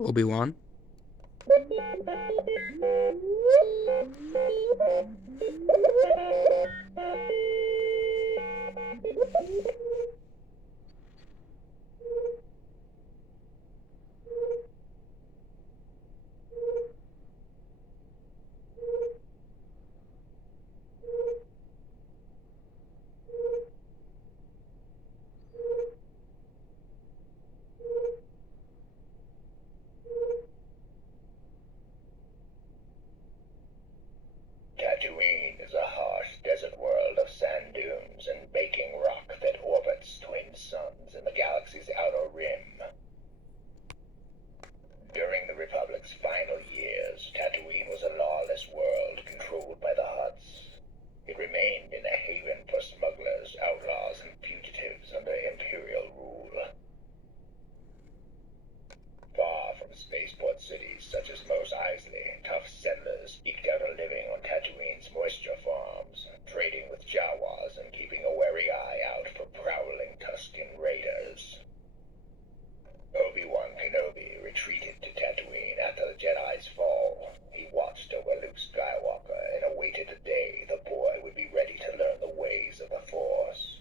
Obi-Wan. Tatooine is a harsh desert world of sand dunes and baking rock that orbits twin suns in the galaxy's outer rim. During the Republic's final years, Tatooine was a lawless world controlled by the Hutts. It remained in a haven for smugglers, outlaws, and fugitives under Imperial rule. Far from spaceport cities such as Mos Eisley, tough settlers eked out a living on Tatooine's moisture farms, trading with Jawas and keeping a wary eye out for prowling Tusken raiders. Obi-Wan Kenobi retreated to Tatooine after the Jedi's fall. He watched over Luke Skywalker and awaited the day the boy would be ready to learn the ways of the Force.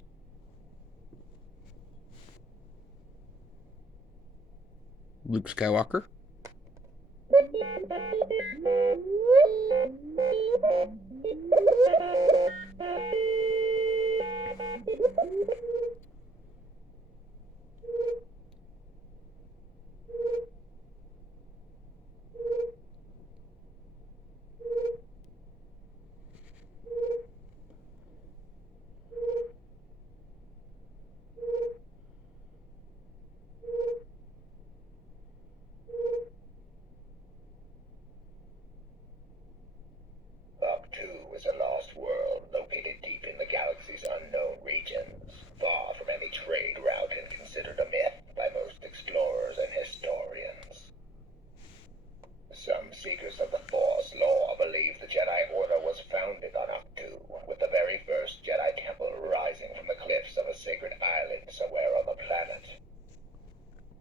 Luke Skywalker. Ach-To is a lost world located deep in the galaxy's unknown regions, far from any trade route and considered a myth by most explorers and historians. Some seekers of the Force lore believe the Jedi Order was founded on Ach-To, with the very first Jedi temple rising from the cliffs of a sacred island somewhere on the planet.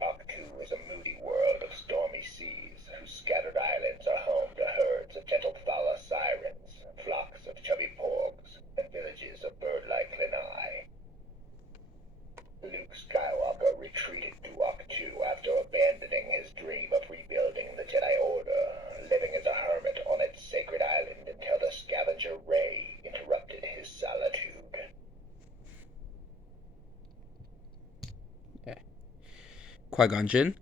Ach-To is a moody world of stormy seas, whose scattered islands are home to herds of gentle Thala sirens, flocks of chubby porgs, and villages of bird-like Lanai. Luke Skywalker retreated to Ach-To after abandoning his dream of rebuilding the Jedi Order, living as a hermit on its sacred island until the scavenger Rey interrupted his solitude. Qui-Gon Jinn.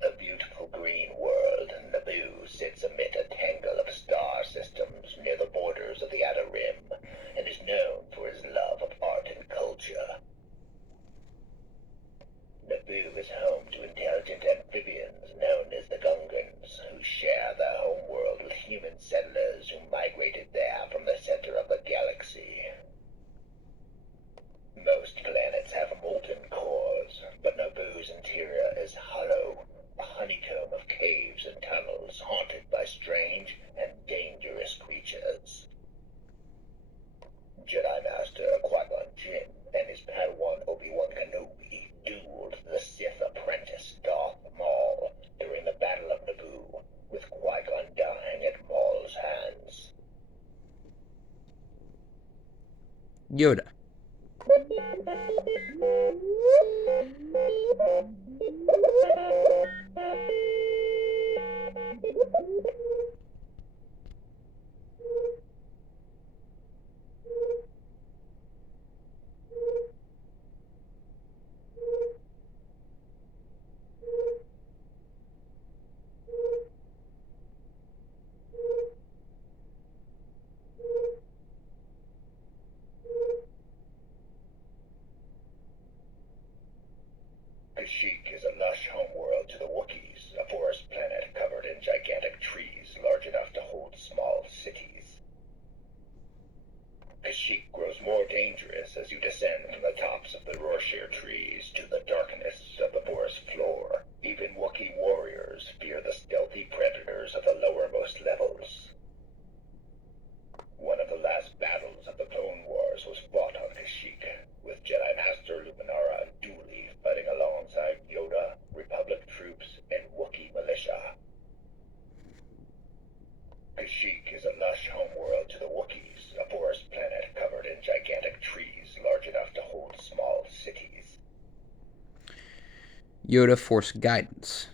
The beautiful green world, Naboo, sits amid a tangle of star systems near the borders of the Outer Rim, and is known for his love of art and culture. Naboo is home to intelligent amphibians known as the Gungans, who share their homeworld with human settlers who migrated there from the center of the galaxy. Most planets have molten cores, but Naboo's interior is hollow, a honeycomb of caves and tunnels haunted by strange and dangerous creatures. Jedi Master Qui-Gon Jinn and his Padawan Obi-Wan Kenobi dueled the Sith apprentice Darth Maul during the Battle of Naboo, with Qui-Gon dying at Maul's hands. Yoda. Kashyyyk is a lush homeworld to the Wookiees, a forest planet covered in gigantic trees large enough to hold small cities. Kashyyyk grows more dangerous as you descend from the tops of the Rorschach trees to the darkness of the forest floor. Even Wookiee warriors fear the stealthy predators of the lowermost levels. One of the last battles of the Clone Wars was fought on Kashyyyk, with Jedi Master Luminara and Dooley fighting alongside Yoda, Republic troops, and Wookiee militia. Kashyyyk is a lush homeworld to the Wookiees, a forest planet covered in gigantic trees large enough to hold small cities. Yoda Force guidance.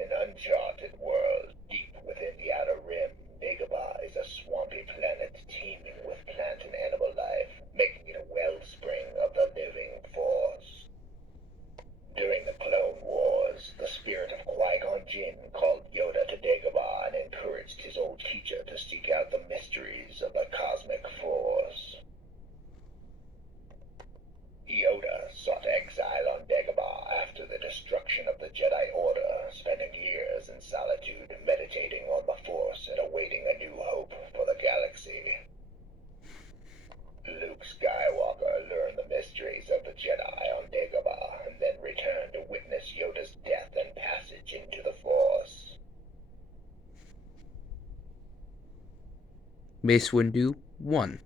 An uncharted world deep within the Outer Rim, Dagobah is a swampy planet teeming with plant and animal life, making it a wellspring of the living force. During the Clone Wars, the spirit of Qui-Gon Jinn called Yoda to Dagobah and encouraged his old teacher to seek out the mysteries of the cosmic force. Yoda sought exile on Dagobah after the destruction of the Jedi Order, spending years in solitude meditating on the Force and awaiting a new hope for the galaxy. Luke Skywalker learned the mysteries of the Jedi on Dagobah and then returned to witness Yoda's death and passage into the Force. Mace Windu 1.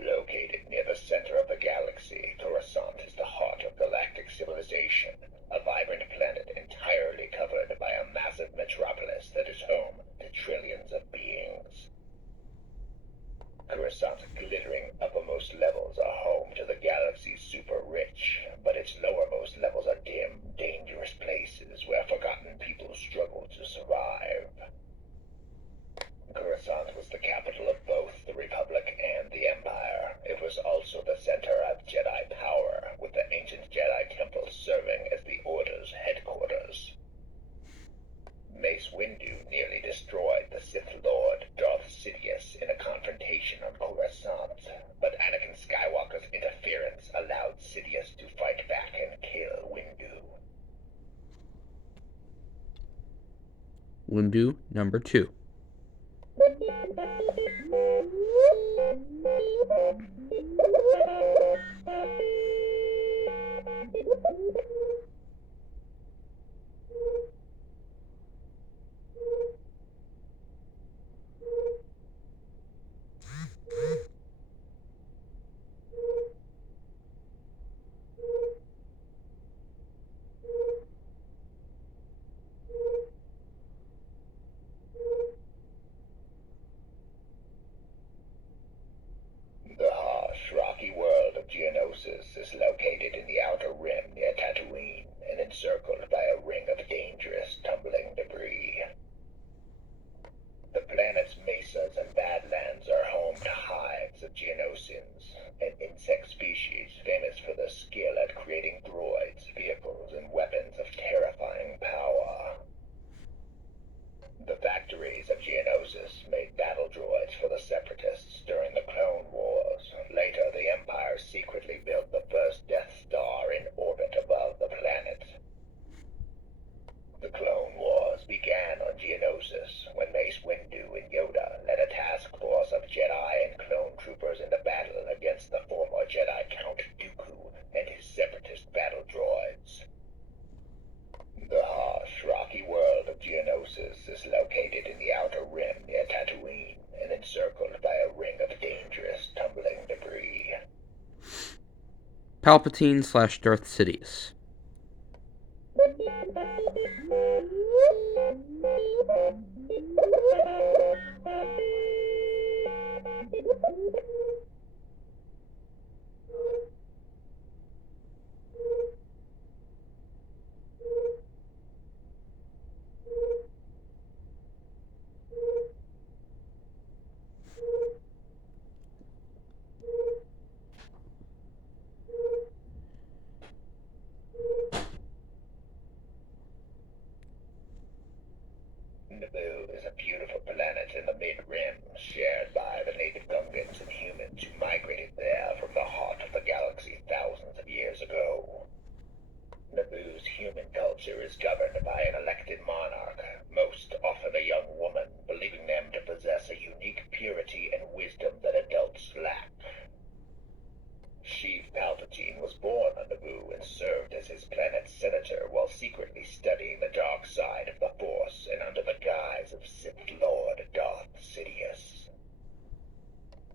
Located near the center of the galaxy, Coruscant is the heart of galactic civilization, a vibrant planet entirely covered by a massive metropolis that is home to trillions of beings. Coruscant's glittering uppermost levels are home to the galaxy's super-rich, but its lowermost levels are dim, dangerous places where forgotten people struggle to survive. Coruscant was the capital of both the Republic and the Empire. It was also the center of Jedi power, with the ancient Jedi temple serving as the Order's headquarters. Mace Windu nearly destroyed the Sith Lord Darth Sidious in a confrontation on Coruscant, but Anakin Skywalker's interference allowed Sidious to fight back and kill Windu. Windu number 2. Palpatine / Darth Sidious. Naboo is a beautiful planet in the Mid-Rim, shared by the native Gungans and humans who migrated there from the heart of the galaxy thousands of years ago. Naboo's human culture is governed by an elected monarch, most often a young woman, believing them to possess a unique purity and wisdom that adults lack. Sheev Palpatine was born on Naboo and served as his planet's senator while secretly studying the dark side of the Force and under the guise of Sith Lord Darth Sidious.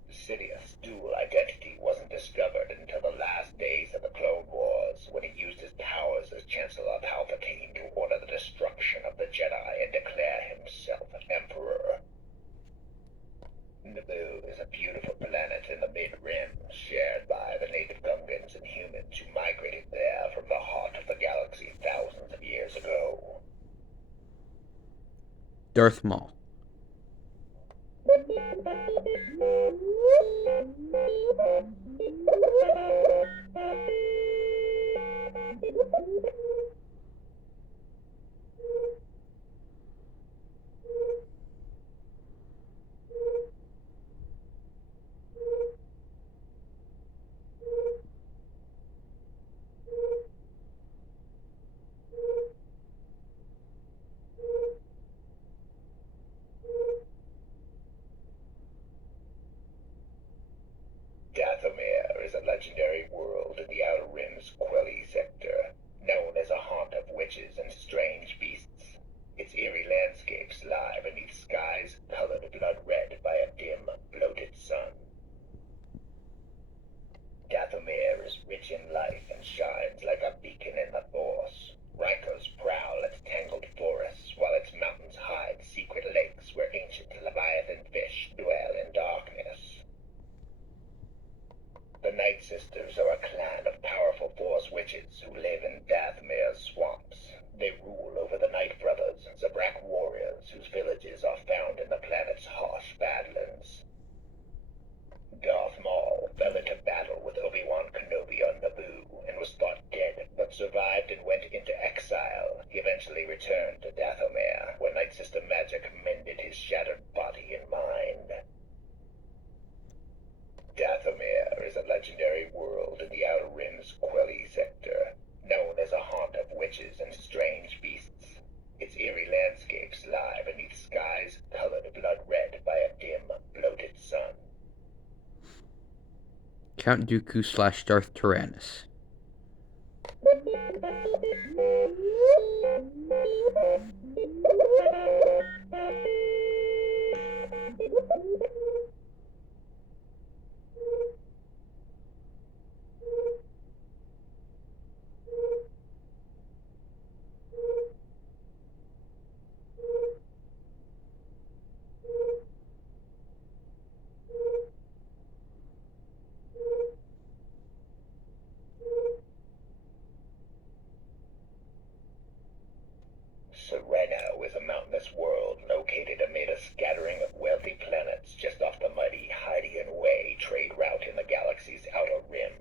Sidious' dual identity wasn't discovered until the last days of the Clone Wars, when he used his powers as Chancellor Palpatine to order the destruction of the Jedi and declare himself Emperor. Naboo is a beautiful planet in the Mid-Rim, shared by the native Gungans and humans who migrated there from the heart of the galaxy thousands of years ago. Darth Maul. Dathomir is a legendary world in the Outer Rim's Quelly sector, known as a haunt of witches and strange beasts. Its eerie landscapes lie beneath skies colored blood red by a dim, bloated sun. Dathomir is rich in life and shines like a beacon in the Force. Rancors prowl its tangled forests, while its mountains hide secret lakes where ancient Leviathan fish dwell in darkness. The Night Sisters are a clan of powerful Force witches who live in Dathomir's swamps. They rule over the Night Brothers, Zabrak warriors whose villages are found in the planet's harsh badlands. Darth Maul fell into battle with Obi-Wan Kenobi on Naboo and was thought dead, but survived and went into exile. He eventually returned to Dathomir, where Night Sister magic mended his shattered body and mind. Dathomir is a legendary world in the Outer Rim's Quelly sector, known as a haunt of witches and strange beasts. Its eerie landscapes lie beneath skies colored blood red by a dim, bloated sun. Count Dooku / Darth Tyrannus. Serenno is a mountainous world located amid a scattering of wealthy planets just off the mighty Hydian Way trade route in the galaxy's outer rim.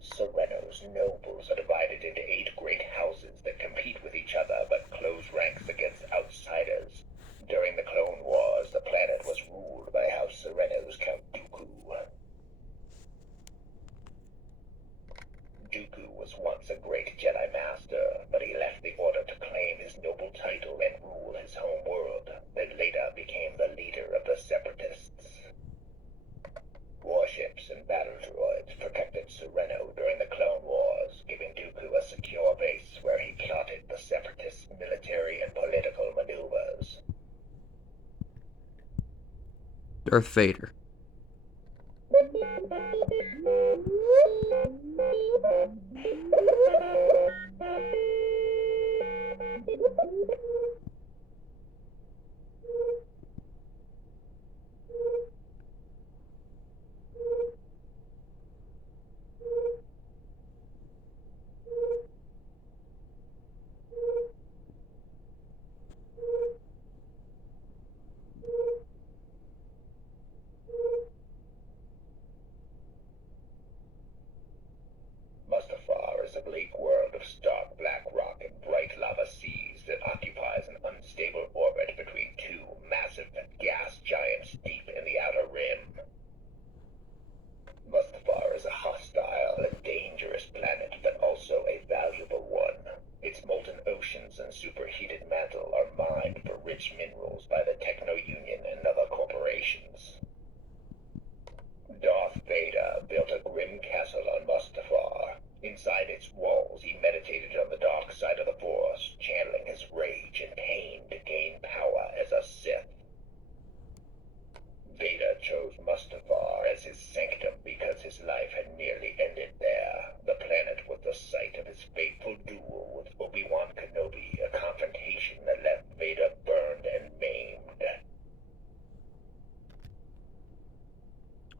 Serenno's nobles are divided into 8 great houses that compete with each other but close ranks against outsiders. During the Clone Wars, the planet was ruled by House Serenno's Count Dooku. Dooku was once a great Jedi Master, but he left the Order to claim his noble title and rule his home world, then later became the leader of the Separatists. Warships and battle droids protected Serenno during the Clone Wars, giving Dooku a secure base where he plotted the Separatists' military and political maneuvers. Darth Vader.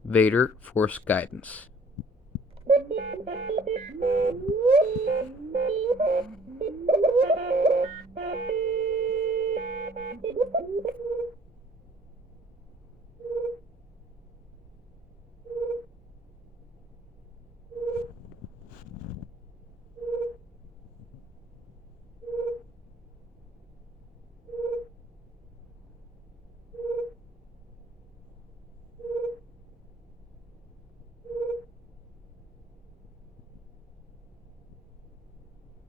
Vader Force guidance.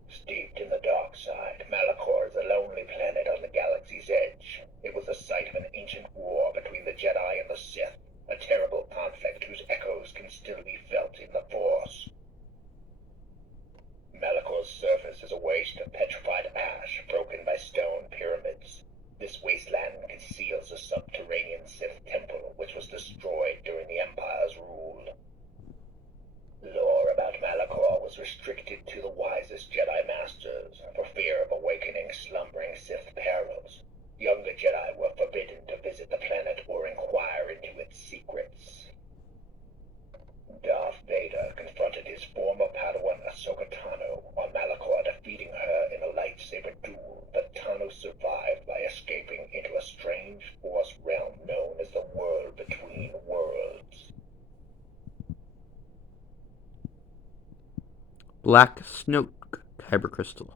Steeped in the dark side, Malachor is a lonely planet on the galaxy's edge. It was the site of an ancient war between the Jedi and the Sith, a terrible conflict whose echoes can still be felt in the Force. Malachor's surface is a waste of petrified ash broken by stone pyramids. This wasteland conceals a subterranean Sith temple which was destroyed during the Empire's rule. Lore about Malachor was restricted to the wisest Jedi Masters for fear of awakening slumbering Sith perils. Younger Jedi were forbidden to visit the planet or inquire into its secrets. Darth Vader confronted his former Padawan Ahsoka Tano on Malachor, defeating her in a lightsaber duel, but Tano survived by escaping into a strange Force realm known as the World Between Worlds. Black Snoke Kyber crystal.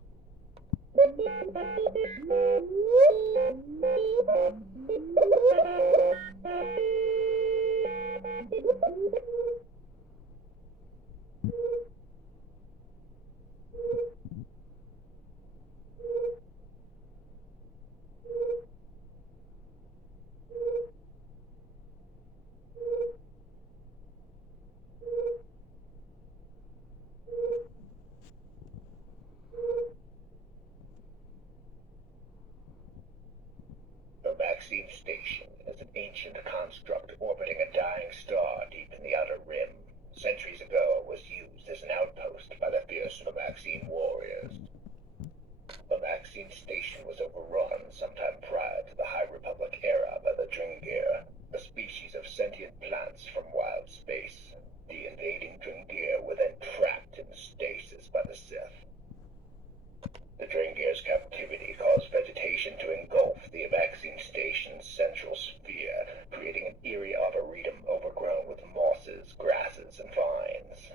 The vaccine station is an ancient construct orbiting a dying star deep in the outer rim. Centuries ago, it was used as an outpost by the fierce vaccine warriors. The vaccine station was overrun sometime prior to the High Republic era by the Dringir, a species of sentient plants from wild space. The invading Dringir were then trapped in stasis by the Sith. The Dringir's captivity caused vegetation to engulf the vaccine station's central sphere, creating an eerie arboretum overgrown with mosses, grasses, and vines.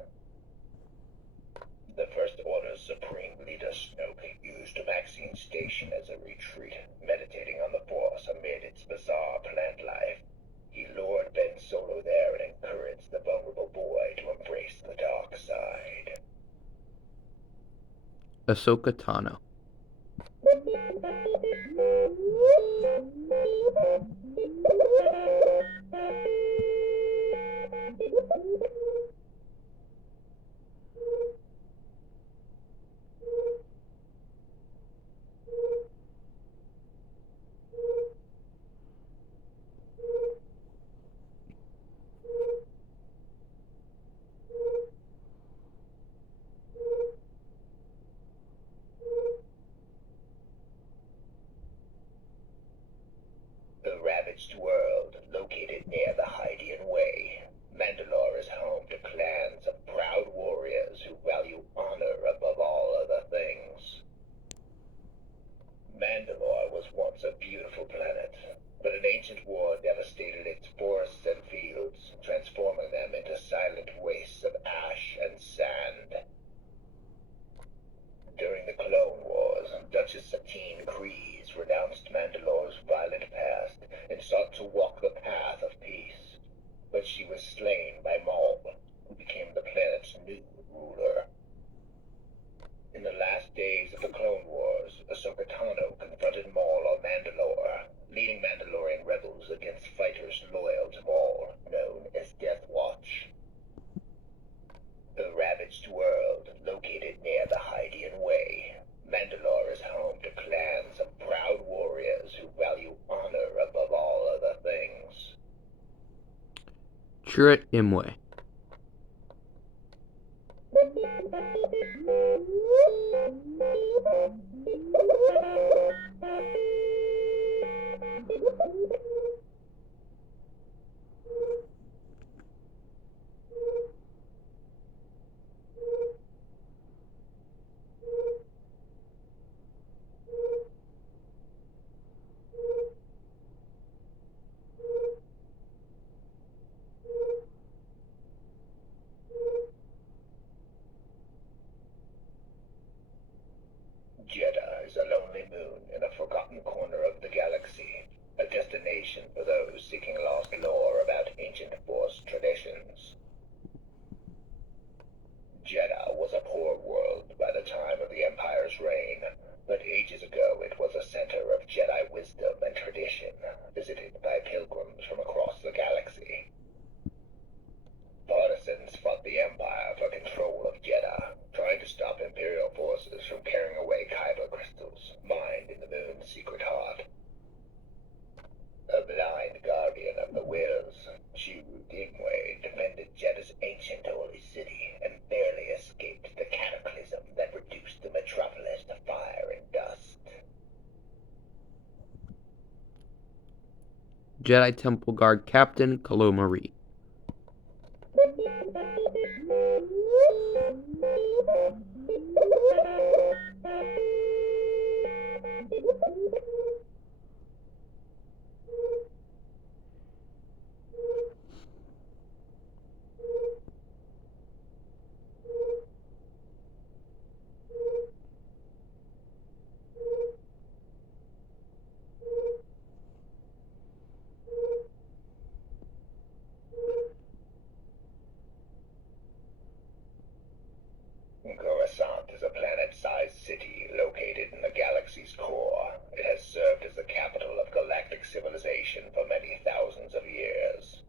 The First Order's Supreme Leader Snoke used the vaccine station as a retreat, meditating on the Force amid its bizarre plant life. He lured Ben Solo there and encouraged the vulnerable boy to embrace the dark side. Ahsoka Tano. The ravaged world, located near the Hydean Way. Mandalore is home to clans of proud warriors who value honor above all other things. Mandalore was once a beautiful planet, but an ancient war devastated its forests and fields, transforming them into silent wastes of ash and sand. During the Clone Wars, Duchess Satine Kryze renounced Mandalore's violent past and sought to walk the path of peace. But she was slain by Maul, who became the planet's new ruler. In the last days of the Clone Wars, Ahsoka Tano confronted Maul on Mandalore, leading Mandalorian rebels against fighters loyal to Maul, known as Death Watch. The ravaged world, located near the Hydean Way. Mandalore is home to clans of proud warriors who value honor above all other things. Chirrut Imwe. Jedi Temple Guard Captain Kalo Marie. Coruscant is a planet-sized city located in the galaxy's core. It has served as the capital of galactic civilization for many thousands of years.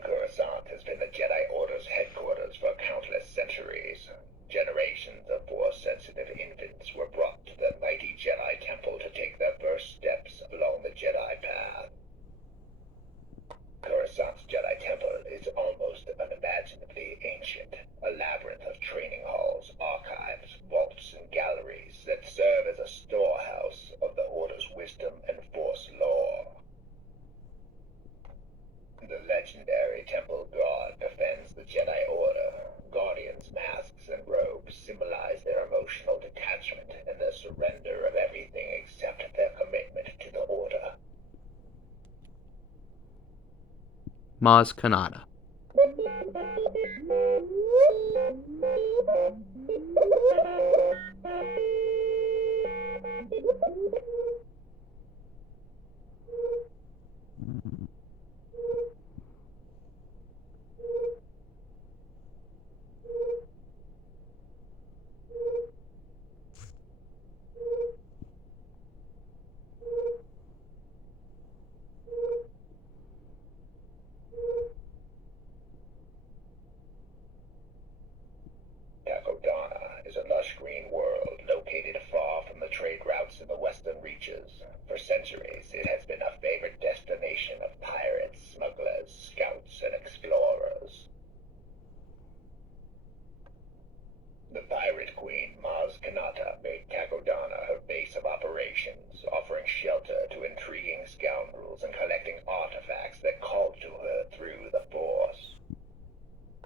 Coruscant has been the Jedi Order's headquarters for countless centuries. Generations of Force-sensitive infants were brought to the mighty Jedi Temple to take their first steps along the Jedi path. Coruscant's Jedi Temple is almost unimaginably ancient, a labyrinth of training halls, archives, vaults, and galleries that serve as a storehouse of the Order's wisdom and Force lore. The legendary Temple Guard defends the Jedi Order. Guardians' masks and robes symbolize their emotional detachment and the surrender of everything except their commitment to the Order. Maz Kanata. Takodana is a lush green world located far from the trade routes in the western reaches. For centuries, it has been a favored destination of pirates, smugglers, scouts, and explorers. The pirate queen Maz Kanata made Takodana her base of operations, offering shelter to intriguing scoundrels and collecting artifacts that called to her through the Force.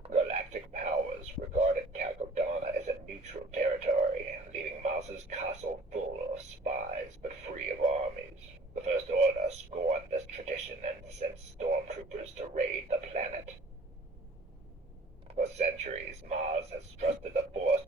Galactic powers regarded Takodana as a neutral territory, leaving Maz's castle full of spies but free of armies. The First Order scorned this tradition and sent stormtroopers to raid the planet. For centuries, Maz has trusted the Force